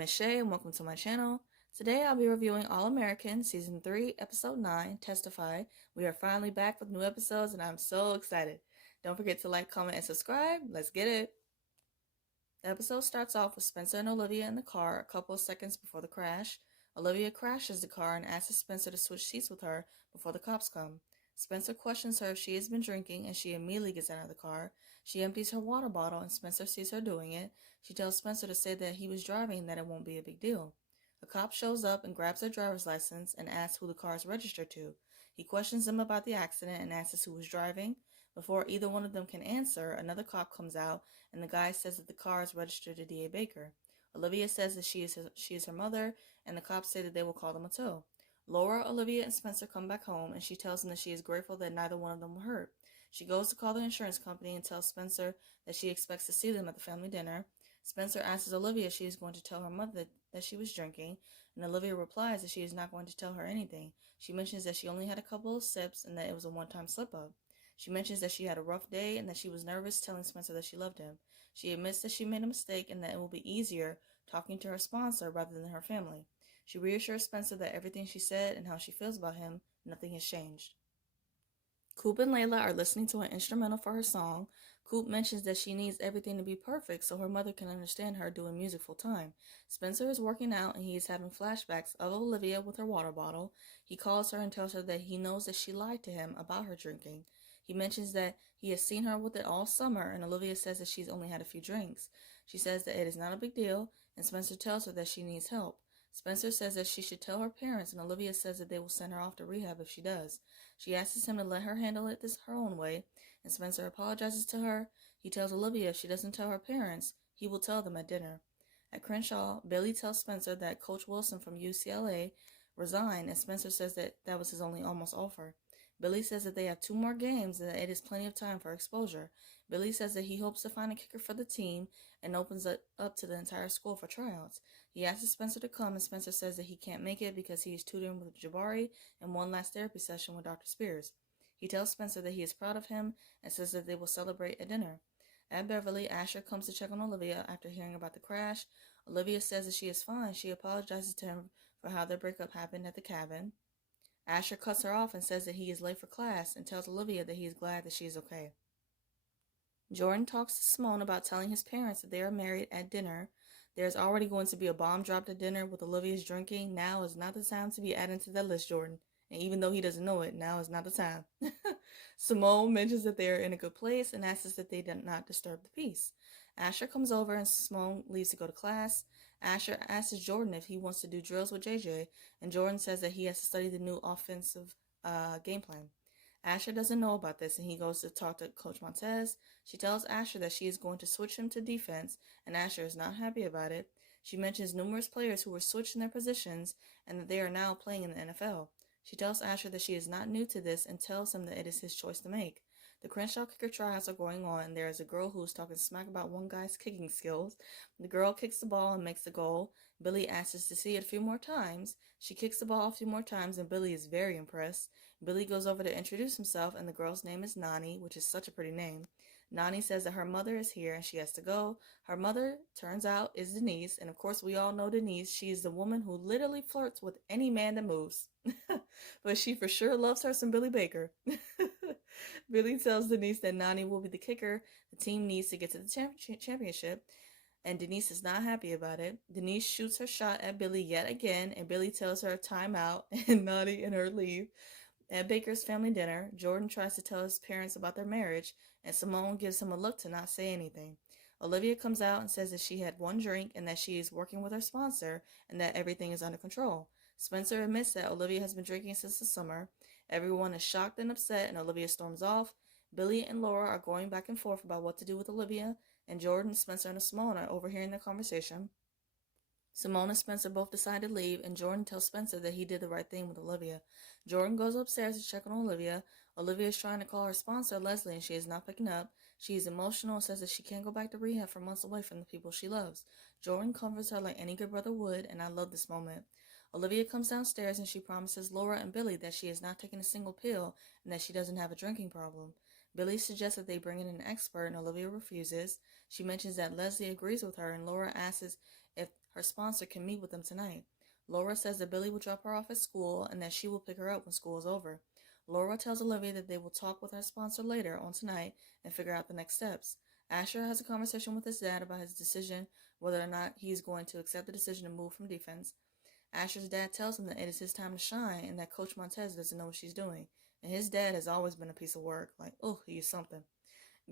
name is Shay and welcome to my channel. Today I'll be reviewing All American Season 3, Episode 9, Testify. We are finally back with new episodes and I'm so excited. Don't forget to like, comment, and subscribe. Let's get it. The episode starts off with Spencer and Olivia in the car a couple of seconds before the crash. Olivia crashes the car and asks Spencer to switch seats with her before the cops come. Spencer questions her if she has been drinking and she immediately gets out of the car. She empties her water bottle and Spencer sees her doing it. She tells Spencer to say that he was driving and that it won't be a big deal. A cop shows up and grabs their driver's license and asks who the car is registered to. He questions them about the accident and asks who was driving. Before either one of them can answer, another cop comes out and the guy says that the car is registered to D.A. Baker. Olivia says that she is her mother, and the cops say that they will call them a tow. Laura, Olivia, and Spencer come back home, and she tells them that she is grateful that neither one of them were hurt. She goes to call the insurance company and tells Spencer that she expects to see them at the family dinner. Spencer asks Olivia if she is going to tell her mother that she was drinking, and Olivia replies that she is not going to tell her anything. She mentions that she only had a couple of sips and that it was a one-time slip-up. She mentions that she had a rough day and that she was nervous telling Spencer that she loved him. She admits that she made a mistake and that it will be easier talking to her sponsor rather than her family. She reassures Spencer that everything she said and how she feels about him, nothing has changed. Coop and Layla are listening to an instrumental for her song. Coop mentions that she needs everything to be perfect so her mother can understand her doing music full time. Spencer is working out and he is having flashbacks of Olivia with her water bottle. He calls her and tells her that he knows that she lied to him about her drinking. He mentions that he has seen her with it all summer, and Olivia says that she's only had a few drinks. She says that it is not a big deal, and Spencer tells her that she needs help. Spencer says that she should tell her parents, and Olivia says that they will send her off to rehab if she does. She asks him to let her handle it her own way, and Spencer apologizes to her. He tells Olivia if she doesn't tell her parents, he will tell them at dinner. At Crenshaw, Billy tells Spencer that Coach Wilson from UCLA resigned, and Spencer says that that was his only almost offer. Billy says that they have 2 more games and that it is plenty of time for exposure. Billy says that he hopes to find a kicker for the team and opens it up to the entire school for tryouts. He asks Spencer to come, and Spencer says that he can't make it because he is tutoring with Jabari and one last therapy session with Dr. Spears. He tells Spencer that he is proud of him and says that they will celebrate at dinner. At Beverly, Asher comes to check on Olivia after hearing about the crash. Olivia says that she is fine. She apologizes to him for how their breakup happened at the cabin. Asher cuts her off and says that he is late for class and tells Olivia that he is glad that she is okay. Jordan talks to Simone about telling his parents that they are married at dinner. There is already going to be a bomb dropped at dinner with Olivia's drinking. Now is not the time to be adding to that list, Jordan. And even though he doesn't know it, now is not the time. Simone mentions that they are in a good place and asks that they did not disturb the peace. Asher comes over and Simone leaves to go to class. Asher asks Jordan if he wants to do drills with JJ, and Jordan says that he has to study the new offensive game plan. Asher doesn't know about this, and he goes to talk to Coach Montez. She tells Asher that she is going to switch him to defense, and Asher is not happy about it. She mentions numerous players who were switched in their positions and that they are now playing in the NFL. She tells Asher that she is not new to this and tells him that it is his choice to make. The Crenshaw kicker tryouts are going on, and there is a girl who is talking smack about one guy's kicking skills. The girl kicks the ball and makes the goal. Billy asks to see it a few more times. She kicks the ball a few more times, and Billy is very impressed. Billy goes over to introduce himself, and the girl's name is Nani, which is such a pretty name. Nani says that her mother is here and she has to go. Her mother, turns out, is Denise, and of course we all know Denise. She is the woman who literally flirts with any man that moves. But she for sure loves her some Billy Baker. Billy tells Denise that Nani will be the kicker the team needs to get to the championship, and Denise is not happy about it. Denise shoots her shot at Billy yet again, and Billy tells her time out, and Nani and her leave. At Baker's family dinner, Jordan tries to tell his parents about their marriage, and Simone gives him a look to not say anything. Olivia comes out and says that she had 1 drink and that she is working with her sponsor and that everything is under control. Spencer admits that Olivia has been drinking since the summer. Everyone is shocked and upset, and Olivia storms off. Billy and Laura are going back and forth about what to do with Olivia, and Jordan, Spencer, and Simone are overhearing their conversation. Simone and Spencer both decide to leave, and Jordan tells Spencer that he did the right thing with Olivia. Jordan goes upstairs to check on Olivia. Olivia is trying to call her sponsor, Leslie, and she is not picking up. She is emotional and says that she can't go back to rehab for months away from the people she loves. Jordan comforts her like any good brother would, and I love this moment. Olivia comes downstairs and she promises Laura and Billy that she is not taking a single pill and that she doesn't have a drinking problem. Billy suggests that they bring in an expert, and Olivia refuses. She mentions that Leslie agrees with her, and Laura asks if her sponsor can meet with them tonight. Laura says that Billy will drop her off at school and that she will pick her up when school is over. Laura tells Olivia that they will talk with her sponsor later on tonight and figure out the next steps. Asher has a conversation with his dad about his decision, whether or not he is going to accept the decision to move from defense. Asher's dad tells him that it is his time to shine and that Coach Montez doesn't know what she's doing. And his dad has always been a piece of work. Like, oh, he is something.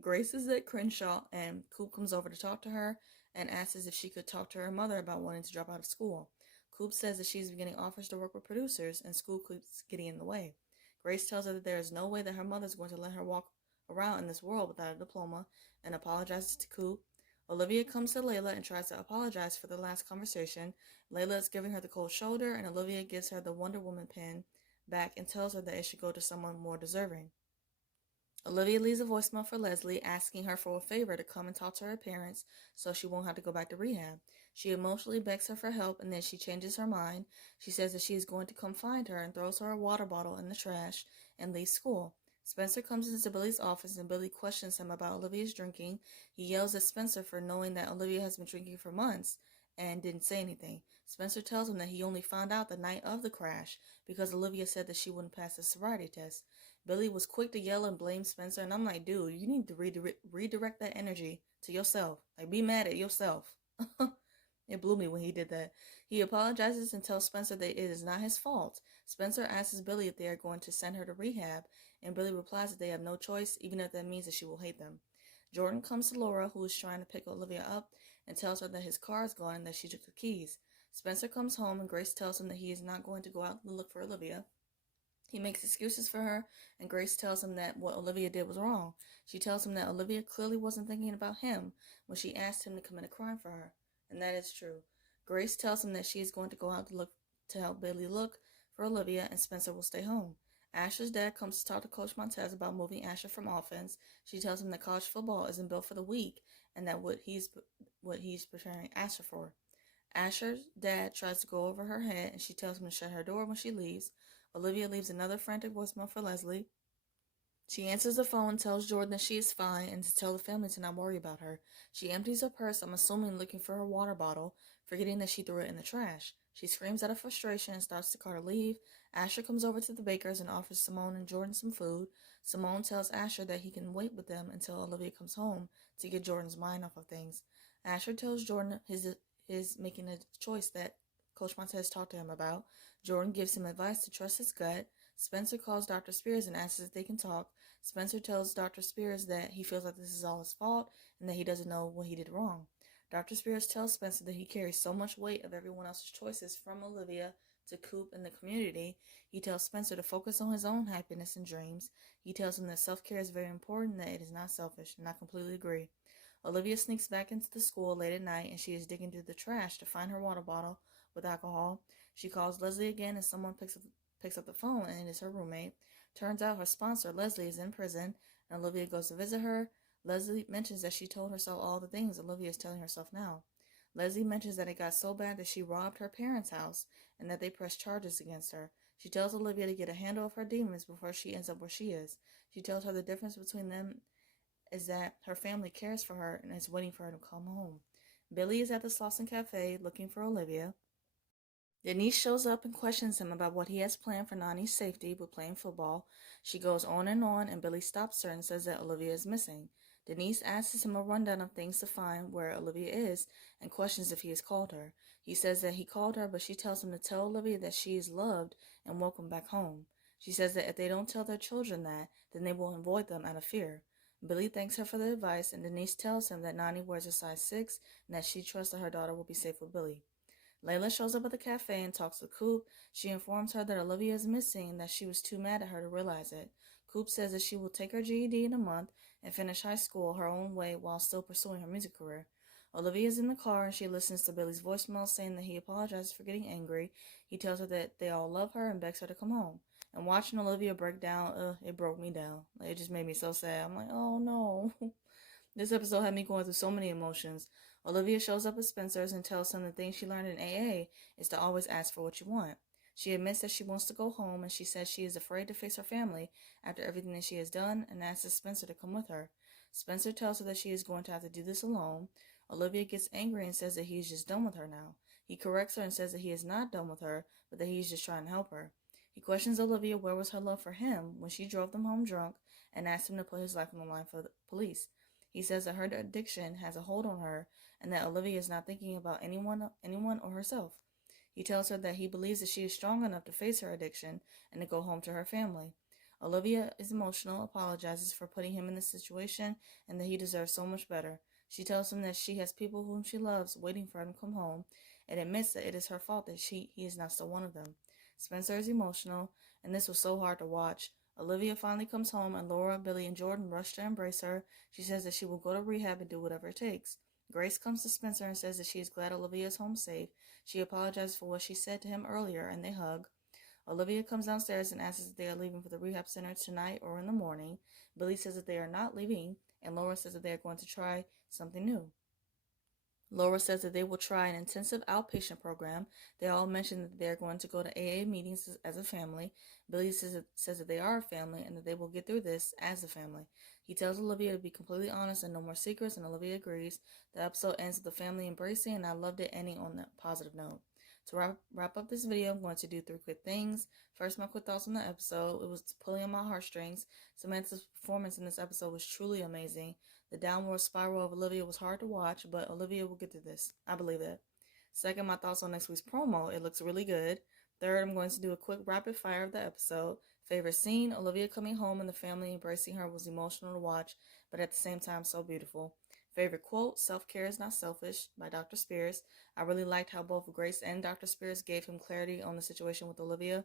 Grace is at Crenshaw and Coop comes over to talk to her and asks if she could talk to her mother about wanting to drop out of school. Coop says that she's getting offers to work with producers and school keeps getting in the way. Grace tells her that there is no way that her mother is going to let her walk around in this world without a diploma and apologizes to Coop. Olivia comes to Layla and tries to apologize for the last conversation. Layla is giving her the cold shoulder and Olivia gives her the Wonder Woman pin back and tells her that it should go to someone more deserving. Olivia leaves a voicemail for Leslie asking her for a favor to come and talk to her parents so she won't have to go back to rehab. She emotionally begs her for help and then she changes her mind. She says that she is going to come find her and throws her a water bottle in the trash and leaves school. Spencer comes into Billy's office and Billy questions him about Olivia's drinking. He yells at Spencer for knowing that Olivia has been drinking for months and didn't say anything. Spencer tells him that he only found out the night of the crash because Olivia said that she wouldn't pass the sobriety test. Billy was quick to yell and blame Spencer, and I'm like, dude, you need to redirect that energy to yourself. Like, be mad at yourself. It blew me when he did that. He apologizes and tells Spencer that it is not his fault. Spencer asks Billy if they are going to send her to rehab, and Billy replies that they have no choice, even if that means that she will hate them. Jordan comes to Laura, who is trying to pick Olivia up, and tells her that his car is gone and that she took the keys. Spencer comes home, and Grace tells him that he is not going to go out to look for Olivia. He makes excuses for her, and Grace tells him that what Olivia did was wrong. She tells him that Olivia clearly wasn't thinking about him when she asked him to commit a crime for her, and that is true. Grace tells him that she is going to go out to help Billy look for Olivia, and Spencer will stay home. Asher's dad comes to talk to Coach Montez about moving Asher from offense. She tells him that college football isn't built for the weak, and that what he's preparing Asher for. Asher's dad tries to go over her head, and she tells him to shut her door when she leaves. Olivia leaves another frantic voicemail for Leslie. She answers the phone and tells Jordan that she is fine and to tell the family to not worry about her. She empties her purse, I'm assuming looking for her water bottle, forgetting that she threw it in the trash. She screams out of frustration and starts the car to leave. Asher comes over to the baker's and offers Simone and Jordan some food. Simone tells Asher that he can wait with them until Olivia comes home to get Jordan's mind off of things. Asher tells Jordan his making a choice that Coach Montez talked to him about. Jordan gives him advice to trust his gut. Spencer calls Dr. Spears and asks if they can talk. Spencer tells Dr. Spears that he feels like this is all his fault and that he doesn't know what he did wrong. Dr. Spears tells Spencer that he carries so much weight of everyone else's choices from Olivia to Coop and the community. He tells Spencer to focus on his own happiness and dreams. He tells him that self-care is very important and that it is not selfish, and I completely agree. Olivia sneaks back into the school late at night and she is digging through the trash to find her water bottle with alcohol. She calls Leslie again and someone picks up the phone and it is her roommate. Turns out her sponsor, Leslie, is in prison and Olivia goes to visit her. Leslie mentions that she told herself all the things Olivia is telling herself now. Leslie mentions that it got so bad that she robbed her parents' house and that they pressed charges against her. She tells Olivia to get a handle of her demons before she ends up where she is. She tells her the difference between them is that her family cares for her and is waiting for her to come home. Billy is at the Slauson Cafe looking for Olivia. Denise shows up and questions him about what he has planned for Nani's safety with playing football. She goes on and Billy stops her and says that Olivia is missing. Denise asks him a rundown of things to find where Olivia is and questions if he has called her. He says that he called her, but she tells him to tell Olivia that she is loved and welcome back home. She says that if they don't tell their children that, then they will avoid them out of fear. Billy thanks her for the advice, and Denise tells him that Nani wears a size 6 and that she trusts that her daughter will be safe with Billy. Layla shows up at the cafe and talks to Coop. She informs her that Olivia is missing and that she was too mad at her to realize it. Coop says that she will take her GED in a month and finish high school her own way while still pursuing her music career. Olivia is in the car and she listens to Billy's voicemail saying that he apologizes for getting angry. He tells her that they all love her and begs her to come home. And watching Olivia break down, it broke me down. Like, it just made me so sad. I'm like, oh no. This episode had me going through so many emotions. Olivia shows up at Spencer's and tells him the thing she learned in AA is to always ask for what you want. She admits that she wants to go home, and she says she is afraid to face her family after everything that she has done and asks Spencer to come with her. Spencer tells her that she is going to have to do this alone. Olivia gets angry and says that he is just done with her now. He corrects her and says that he is not done with her, but that he is just trying to help her. He questions Olivia where was her love for him when she drove them home drunk and asked him to put his life on the line for the police. He says that her addiction has a hold on her and that Olivia is not thinking about anyone or herself. He tells her that he believes that she is strong enough to face her addiction and to go home to her family. Olivia is emotional, apologizes for putting him in this situation, and that he deserves so much better. She tells him that she has people whom she loves waiting for him to come home, and admits that it is her fault that he is not still one of them. Spencer is emotional, and this was so hard to watch. Olivia finally comes home, and Laura, Billy, and Jordan rush to embrace her. She says that she will go to rehab and do whatever it takes. Grace comes to Spencer and says that she is glad Olivia is home safe. She apologizes for what she said to him earlier, and they hug. Olivia comes downstairs and asks if they are leaving for the rehab center tonight or in the morning. Billy says that they are not leaving, and Laura says that they are going to try something new. Laura says that they will try an intensive outpatient program. They all mention that they're going to go to AA meetings as a family. Billy says that they are a family and that they will get through this as a family. He tells Olivia to be completely honest and no more secrets, and Olivia agrees. The episode ends with the family embracing, and I loved it ending on a positive note. To wrap up this video, I'm going to do 3 quick things. First, my quick thoughts on the episode. It was pulling on my heartstrings. Samantha's performance in this episode was truly amazing. The downward spiral of Olivia was hard to watch, but Olivia will get through this. I believe it. Second, my thoughts on next week's promo. It looks really good. Third, I'm going to do a quick rapid fire of the episode. Favorite scene, Olivia coming home and the family embracing her was emotional to watch, but at the same time so beautiful. Favorite quote, self-care is not selfish, by Dr. Spears. I really liked how both Grace and Dr. Spears gave him clarity on the situation with Olivia.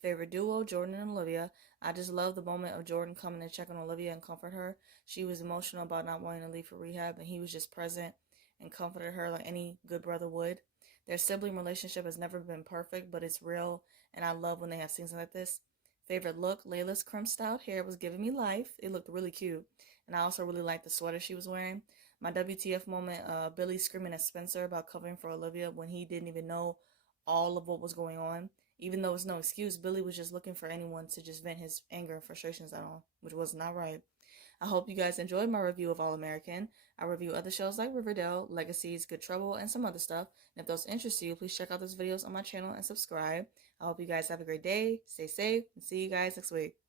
Favorite duo, Jordan and Olivia. I just love the moment of Jordan coming to check on Olivia and comfort her. She was emotional about not wanting to leave for rehab, and he was just present and comforted her like any good brother would. Their sibling relationship has never been perfect, but it's real, and I love when they have scenes like this. Favorite look, Layla's crimped out hair was giving me life. It looked really cute, and I also really liked the sweater she was wearing. My WTF moment, Billy screaming at Spencer about covering for Olivia when he didn't even know all of what was going on. Even though it's no excuse, Billy was just looking for anyone to just vent his anger and frustrations on, which was not right. I hope you guys enjoyed my review of All American. I review other shows like Riverdale, Legacies, Good Trouble, and some other stuff. And if those interest you, please check out those videos on my channel and subscribe. I hope you guys have a great day, stay safe, and see you guys next week.